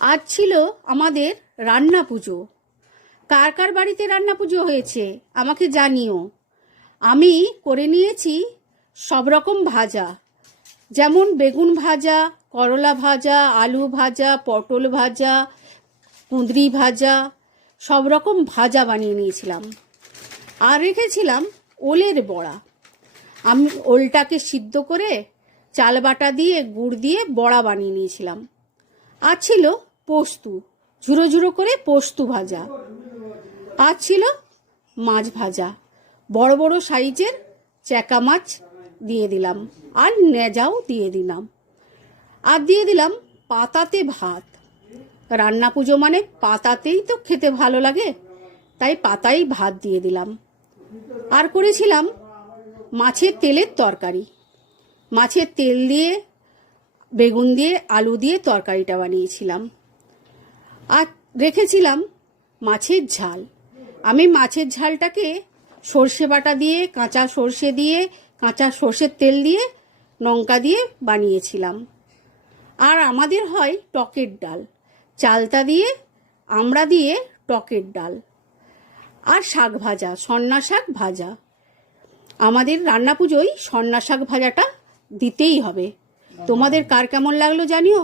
আজ ছিল আমাদের রান্না পুজো। কার কার বাড়িতে রান্না পুজো হয়েছে আমাকে জানিও। আমি করে নিয়েছি সব রকম ভাজা, যেমন বেগুন ভাজা, করলা ভাজা, আলু ভাজা, পটল ভাজা, কুঁদরি ভাজা, সব রকম ভাজা বানিয়ে নিয়েছিলাম। আর রেখেছিলাম ওলের বড়া। আমি ওলটাকে সিদ্ধ করে চাল বাটা দিয়ে গুড় দিয়ে বড়া বানিয়ে নিয়েছিলাম। আর ছিল পোস্তু, ঝুরো ঝুরো করে পোস্তু ভাজা। আর ছিল মাছ ভাজা, বড় বড় সাইজের চ্যাকা মাছ দিয়ে দিলাম, আর নেজাও দিয়ে দিলাম। আর দিয়ে দিলাম পাতাতে ভাত। রান্না পুজো মানে পাতাতেই তো খেতে ভালো লাগে, তাই পাতাই ভাত দিয়ে দিলাম। আর করেছিলাম মাছের তেলের তরকারি। মাছের তেল দিয়ে বেগুন দিয়ে আলু দিয়ে তরকারিটা বানিয়েছিলাম। আর রেখেছিলাম মাছের ঝাল। আমি মাছের ঝালটাকে সর্ষে বাটা দিয়ে, কাঁচা সর্ষে দিয়ে, কাঁচা সর্ষের তেল দিয়ে, লঙ্কা দিয়ে বানিয়েছিলাম। আর আমাদের হয় টকের ডাল, চালতা দিয়ে, আমড়া দিয়ে টকের ডাল। আর শাক ভাজা, সন্না শাক ভাজা। আমাদের রান্না পুজোয় সন্না শাক ভাজাটা দিতেই হবে। তোমাদের কার কেমন লাগলো জানিও।